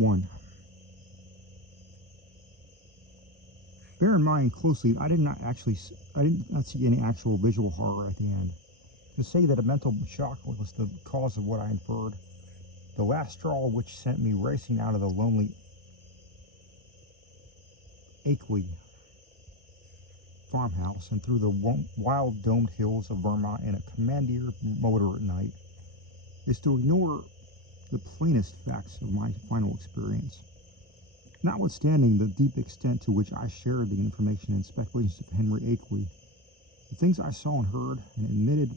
1. Bear in mind closely, I did not see any actual visual horror at the end. To say that a mental shock was the cause of what I inferred, the last straw which sent me racing out of the lonely Akeley farmhouse and through the wild domed hills of Vermont in a commandeer motor at night, is to ignore the plainest facts of my final experience. Notwithstanding the deep extent to which I shared the information and speculations of Henry Akeley, the things I saw and heard, and admitted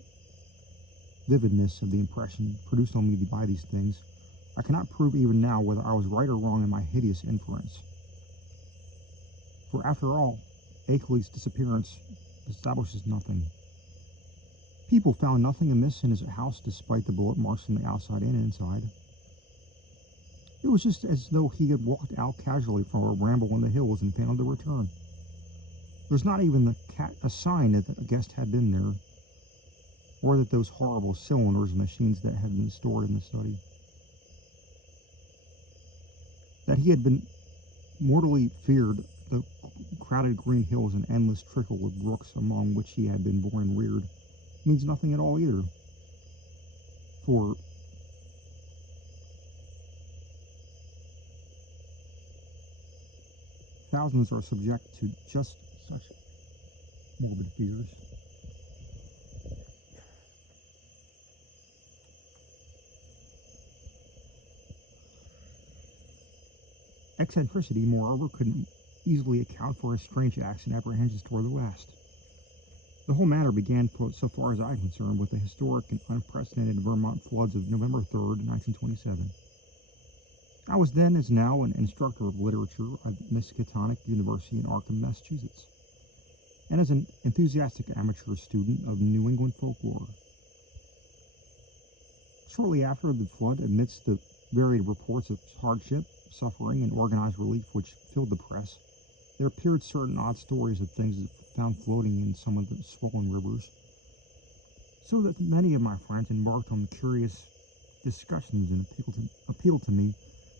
vividness of the impression produced on me by these things, I cannot prove even now whether I was right or wrong in my hideous inference. For after all, Akeley's disappearance establishes nothing. People found nothing amiss in his house despite the bullet marks on the outside and inside. It was just as though he had walked out casually for a ramble in the hills and failed to return. There's not even a sign that a guest had been there, or that those horrible cylinders and machines that had been stored in the study. That he had been mortally feared the crowded green hills and endless trickle of brooks among which he had been born and reared means nothing at all either. For thousands are subject to just such morbid fears. Eccentricity, moreover, couldn't easily account for his strange acts and apprehensions toward the West. The whole matter began, so far as I am concerned, with the historic and unprecedented Vermont floods of November 3rd, 1927. I was then, as now, an instructor of literature at Miskatonic University in Arkham, Massachusetts, and as an enthusiastic amateur student of New England folklore. Shortly after the flood, amidst the varied reports of hardship, suffering, and organized relief which filled the press, there appeared certain odd stories of things found floating in some of the swollen rivers, so that many of my friends embarked on curious discussions and appealed to me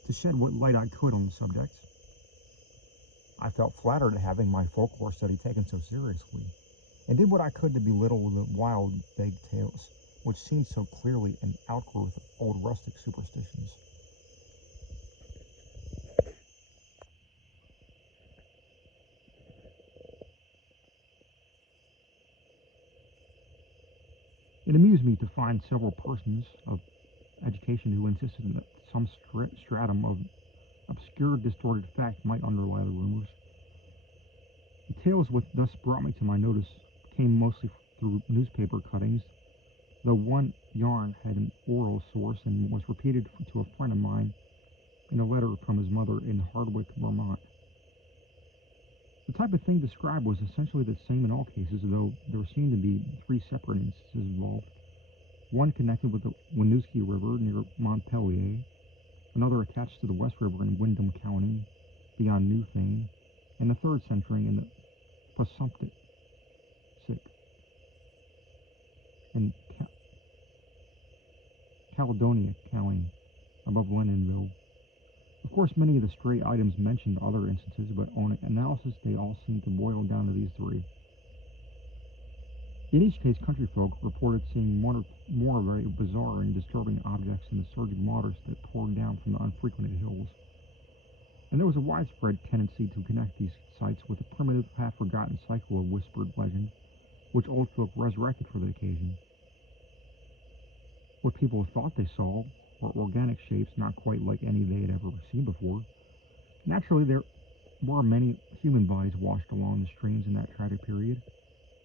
to shed what light I could on the subject. I felt flattered at having my folklore study taken so seriously, and did what I could to belittle the wild, vague tales, which seemed so clearly an outgrowth of old rustic superstitions. It amused me to find several persons of education who insisted that some stratum of obscure, distorted fact might underlie the rumors. The tales which thus brought me to my notice came mostly through newspaper cuttings, though one yarn had an oral source and was repeated to a friend of mine in a letter from his mother in Hardwick, Vermont. The type of thing described was essentially the same in all cases, though there seemed to be three separate instances involved. One connected with the Winooski River near Montpelier, another attached to the West River in Windham County beyond Newfane, and the third centering in the Passumptic in Caledonia County above Lennonville. Of course, many of the stray items mentioned other instances, but on analysis they all seem to boil down to these three. In each case, country folk reported seeing more very bizarre and disturbing objects in the surging waters that poured down from the unfrequented hills. And there was a widespread tendency to connect these sights with the primitive, half-forgotten cycle of whispered legend, which old folk resurrected for the occasion. What people thought they saw were organic shapes not quite like any they had ever seen before. Naturally, there were many human bodies washed along the streams in that tragic period,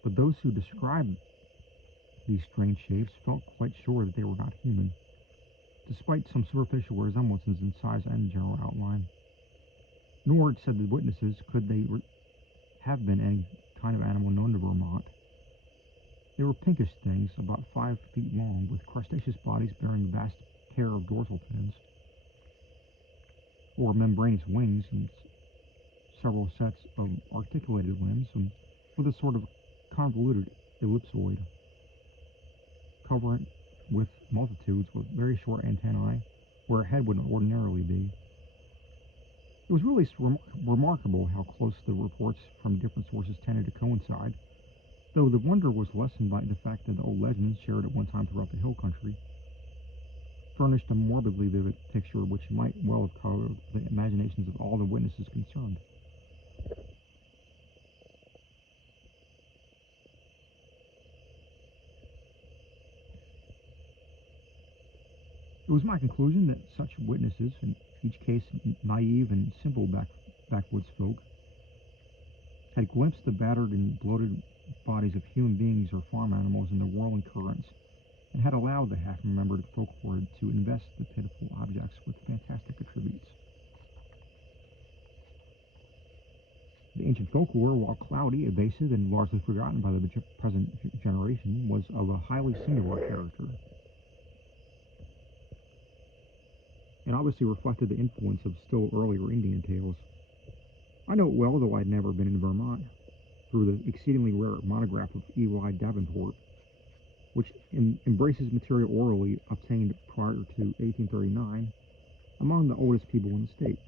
but those who described these strange shapes felt quite sure that they were not human, despite some superficial resemblances in size and general outline. Nor, said the witnesses, could they have been any kind of animal known to Vermont. They were pinkish things, about 5 feet long, with crustaceous bodies bearing vast pair of dorsal fins, or membranous wings, and several sets of articulated limbs, and with a sort of convoluted ellipsoid, covering with multitudes with very short antennae, where a head would ordinarily be, It was really remarkable how close the reports from different sources tended to coincide, though the wonder was lessened by the fact that the old legends shared at one time throughout the hill country furnished a morbidly vivid picture which might well have colored the imaginations of all the witnesses concerned. It was my conclusion that such witnesses, in each case naive and simple backwoods folk, had glimpsed the battered and bloated bodies of human beings or farm animals in the whirling currents, and had allowed the half-remembered folklore to invest the pitiful objects with fantastic attributes. The ancient folklore, while cloudy, evasive, and largely forgotten by the present generation, was of a highly singular character, and obviously reflected the influence of still earlier Indian tales. I know it well, though I'd never been in Vermont, through the exceedingly rare monograph of Eli Davenport, which embraces material orally obtained prior to 1839 among the oldest people in the state.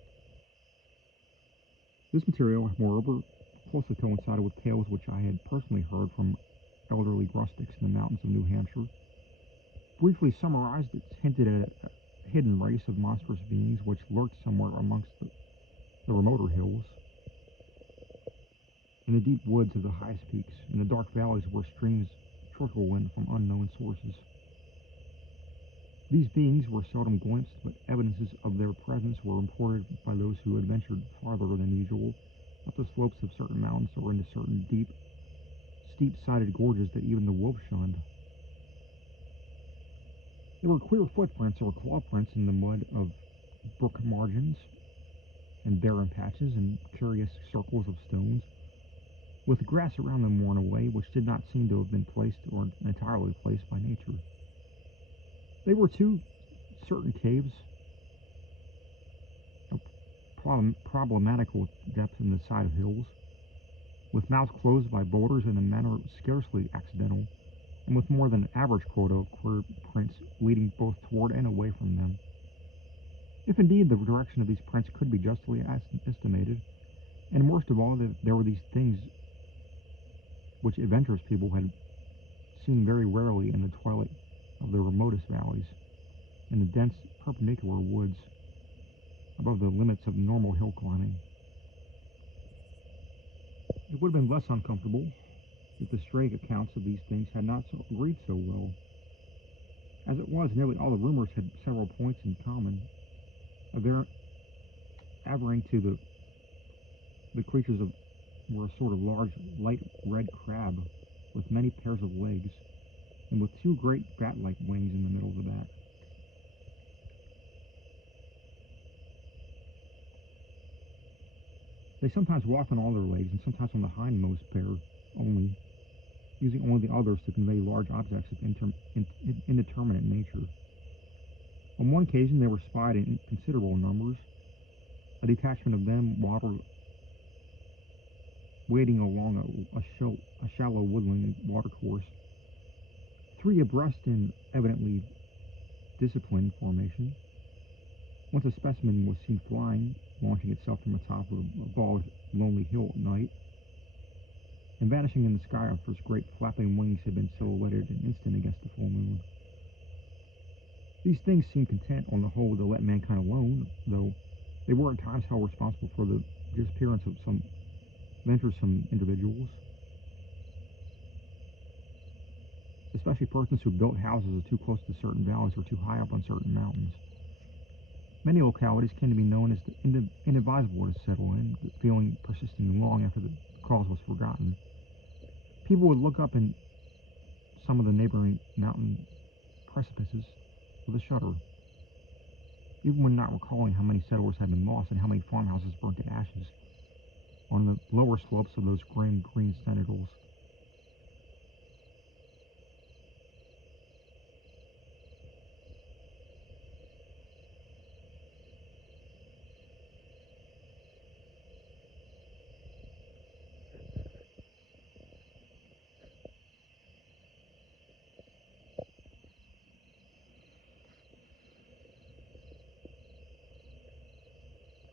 This material, moreover, closely coincided with tales which I had personally heard from elderly rustics in the mountains of New Hampshire. Briefly summarized, it hinted at a hidden race of monstrous beings which lurked somewhere amongst the remoter hills, in the deep woods of the highest peaks, in the dark valleys where streams trickle in from unknown sources. These beings were seldom glimpsed, but evidences of their presence were reported by those who had ventured farther than usual up the slopes of certain mountains or into certain deep, steep-sided gorges that even the wolf shunned. There were queer footprints or claw prints in the mud of brook margins and barren patches and curious circles of stones, with the grass around them worn away, which did not seem to have been placed or entirely placed by nature. They were two certain caves of problematical depth in the side of hills, with mouths closed by boulders in a manner scarcely accidental, and with more than average quota of queer prints leading both toward and away from them. If indeed the direction of these prints could be justly estimated, and worst of all, there were these things which adventurous people had seen very rarely in the twilight of the remotest valleys, in the dense perpendicular woods above the limits of normal hill climbing. It would have been less uncomfortable if the stray accounts of these things had not agreed so well. As it was, nearly all the rumors had several points in common, averring to the creatures were a sort of large, light red crab with many pairs of legs, and with two great bat-like wings in the middle of the back. They sometimes walked on all their legs, and sometimes on the hindmost pair only, using only the others to convey large objects of indeterminate nature. On one occasion they were spied in considerable numbers. A detachment of them wading along a shallow woodland watercourse, three abreast in evidently disciplined formation. Once a specimen was seen flying, launching itself from the top of a bald, lonely hill at night, and vanishing in the sky after its great flapping wings had been silhouetted an instant against the full moon. These things seemed content, on the whole, to let mankind alone, though they were at times held responsible for the disappearance of some venturesome individuals, especially persons who built houses too close to certain valleys or too high up on certain mountains. Many localities came to be known as inadvisable to settle in, the feeling persisting long after the cause was forgotten. People would look up in some of the neighboring mountain precipices with a shudder, even when not recalling how many settlers had been lost and how many farmhouses burnt to ashes on the lower slopes of those grim green sentinels.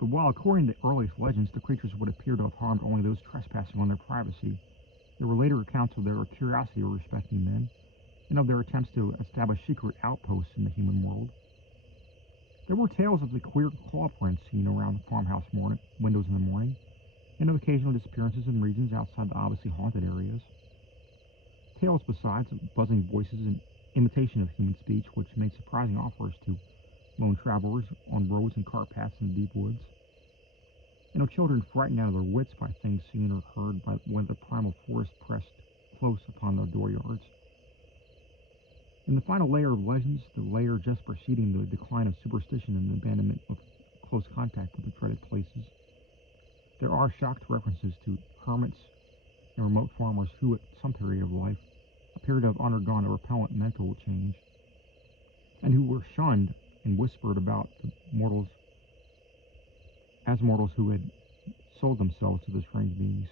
But But while, according to earliest legends, the creatures would appear to have harmed only those trespassing on their privacy, there were later accounts of their curiosity respecting men and of their attempts to establish secret outposts in the human world. There were tales of the queer claw prints seen around farmhouse windows in the morning, and of occasional disappearances in regions outside the obviously haunted areas. Tales besides of buzzing voices and imitation of human speech, which made surprising offers to lone travelers on roads and cart paths in the deep woods. And of children frightened out of their wits by things seen or heard by when the primal forest pressed close upon their dooryards. In the final layer of legends, the layer just preceding the decline of superstition and the abandonment of close contact with the dreaded places, there are shocked references to hermits and remote farmers who, at some period of life, appear to have undergone a repellent mental change, and who were shunned and whispered about the mortals as mortals who had sold themselves to the strange beings.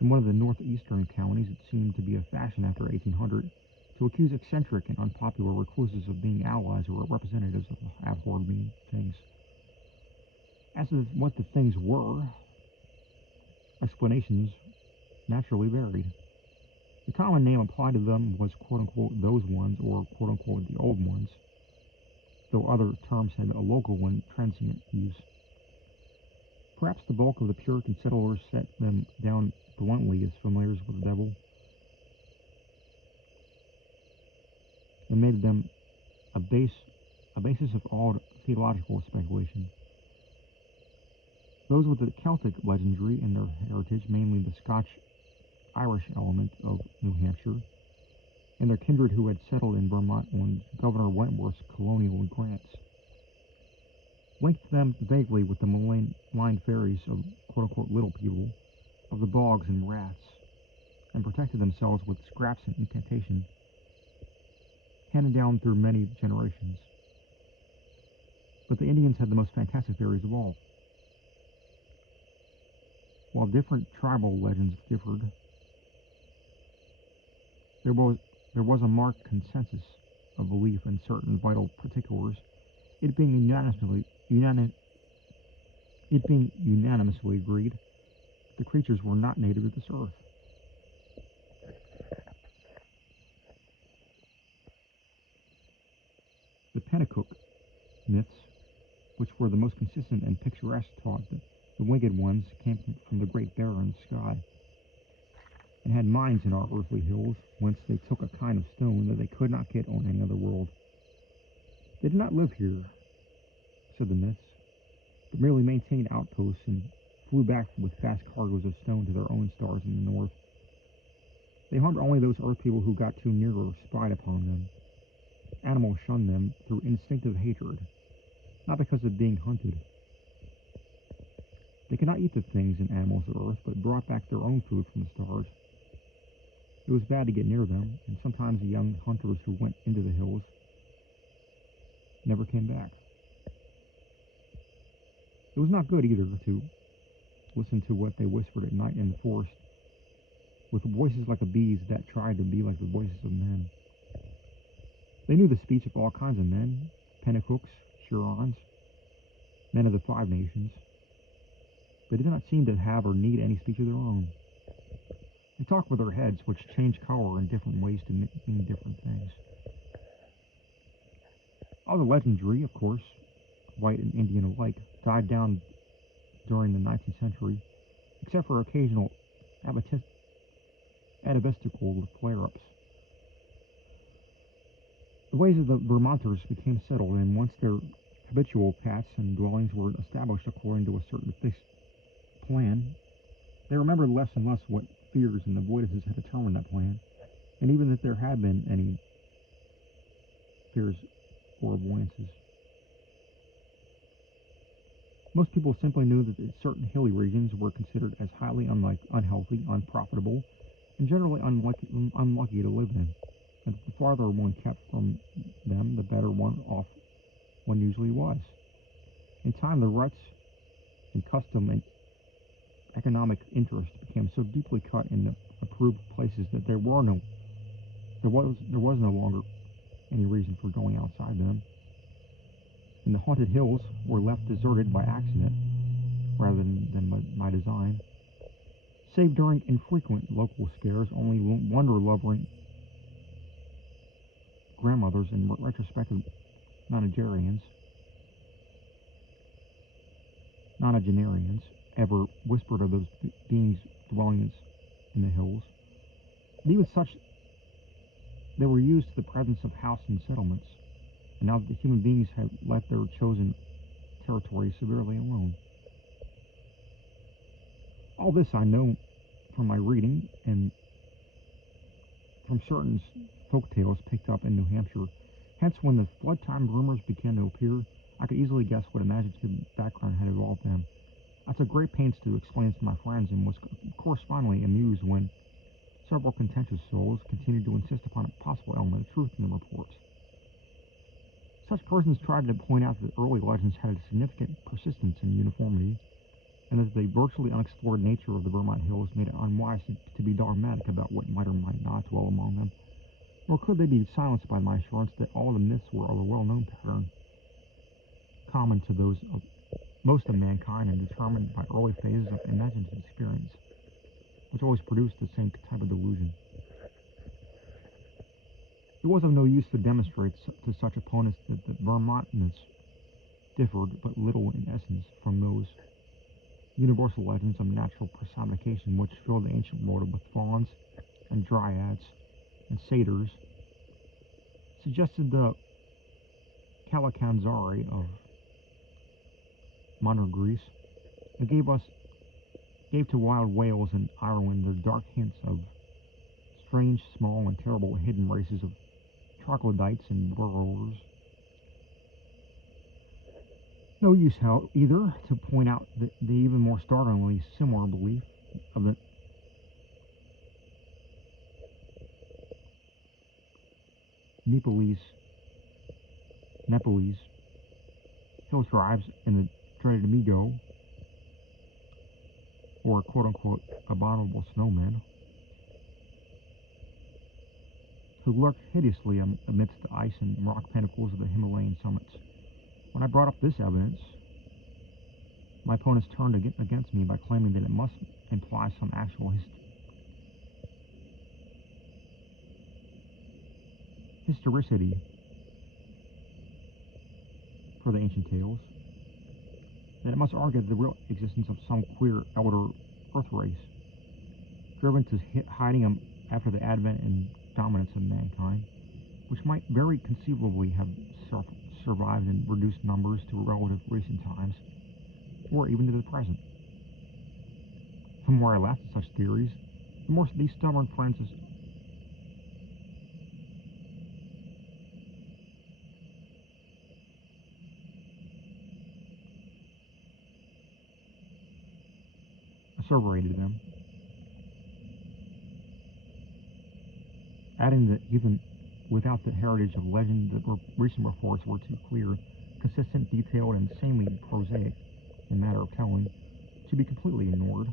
In one of the northeastern counties, it seemed to be a fashion after 1800 to accuse eccentric and unpopular recluses of being allies or representatives of the abhorred things. As to what the things were, explanations naturally varied. The common name applied to them was quote-unquote those ones or quote-unquote the old ones, though other terms had a local and transient use. Perhaps the bulk of the Puritan settlers set them down bluntly as familiars with the devil, and made them a basis of all theological speculation. Those with the Celtic legendary in their heritage, mainly the Scotch-Irish element of New Hampshire, and their kindred who had settled in Vermont on Governor Wentworth's colonial grants, linked them vaguely with the malign fairies of quote-unquote little people, of the bogs and rats, and protected themselves with scraps and incantation handed down through many generations. But the Indians had the most fantastic fairies of all. While different tribal legends differed, there was a marked consensus of belief in certain vital particulars, it being unanimously agreed the creatures were not native to this earth. The Pennacook myths, which were the most consistent and picturesque, taught that the winged ones came from the great bear in the sky, and had mines in our earthly hills, whence they took a kind of stone that they could not get on any other world. They did not live here, said the myths, but merely maintained outposts and flew back with vast cargoes of stone to their own stars in the north. They harmed only those earth people who got too near or spied upon them. Animals shunned them through instinctive hatred, not because of being hunted. They could not eat the things and animals of earth, but brought back their own food from the stars. It was bad to get near them, and sometimes the young hunters who went into the hills never came back. It was not good either to listen to what they whispered at night in the forest, with voices like the bees that tried to be like the voices of men. They knew the speech of all kinds of men, Pennacooks, Hurons, men of the Five Nations, but did not seem to have or need any speech of their own. They talked with their heads, which changed color in different ways to mean different things. All the legendary, of course, white and Indian alike, died down during the 19th century, except for occasional atavistical flare-ups. The ways of the Vermonters became settled, and once their habitual paths and dwellings were established according to a certain fixed plan, they remembered less and less what fears and avoidances had determined that plan, and even that there had been any fears or avoidances. Most people simply knew that certain hilly regions were considered as highly unhealthy, unprofitable, and generally unlucky to live in, and the farther one kept from them, the better off one usually was. In time, the ruts in custom and economic interest became so deeply cut in the approved places that there was no longer any reason for going outside them. And the haunted hills were left deserted by accident rather than by design. Save during infrequent local scares, only wonder-loving grandmothers and retrospective nonagenarians ever whispered of those beings dwelling in the hills. And even such, they were used to the presence of house and settlements, and now that the human beings had let their chosen territory severely alone. All this I know from my reading and from certain folk tales picked up in New Hampshire. Hence, when the flood time rumors began to appear, I could easily guess what imaginative background had involved them. I took great pains to explain this to my friends and was correspondingly amused when several contentious souls continued to insist upon a possible element of truth in the reports. Such persons tried to point out that early legends had a significant persistence and uniformity, and that the virtually unexplored nature of the Vermont hills made it unwise to be dogmatic about what might or might not dwell among them, nor could they be silenced by my assurance that all the myths were of a well-known pattern, common to those of most of mankind and determined by early phases of imaginative experience, which always produced the same type of delusion. It was of no use to demonstrate to such opponents that the Vermontans differed but little in essence from those universal legends of natural personification which filled the ancient world with fauns and dryads and satyrs, suggested the Kalakanzari of modern Greece, and gave to wild Wales and Ireland their dark hints of strange, small, and terrible hidden races of troglodytes and burrowers. No use, either, to point out the even more startlingly similar belief of the Nepalese hill tribes and the dreaded Migo, or quote-unquote abominable snowmen, who lurk hideously amidst the ice and rock pinnacles of the Himalayan summits. When I brought up this evidence, my opponents turned against me by claiming that it must imply some actual historicity for the ancient tales, that it must argue the real existence of some queer elder earth race, driven to hiding after the advent and dominance of mankind, which might very conceivably have survived in reduced numbers to relative recent times, or even to the present. The more I laughed at such theories, the more these stubborn friends asseverated them, adding that even without the heritage of legend, the recent reports were too clear, consistent, detailed, and insanely prosaic in matter of telling to be completely ignored.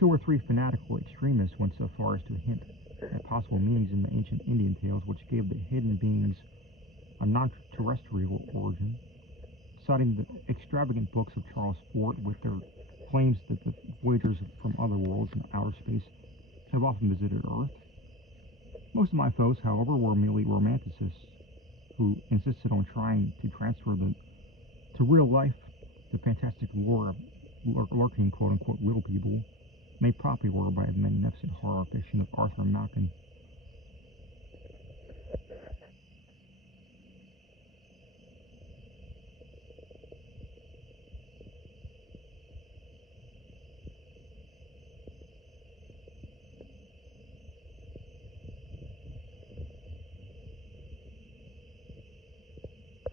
2 or 3 fanatical extremists went so far as to hint at possible meanings in the ancient Indian tales which gave the hidden beings a non-terrestrial origin, citing the extravagant books of Charles Fort with their claims that the voyagers from other worlds in outer space have often visited Earth. Most of my foes, however, were merely romanticists who insisted on trying to transfer to real life the fantastic lore of lurking quote-unquote little people made popular by the magnificent horror fiction of Arthur Machen.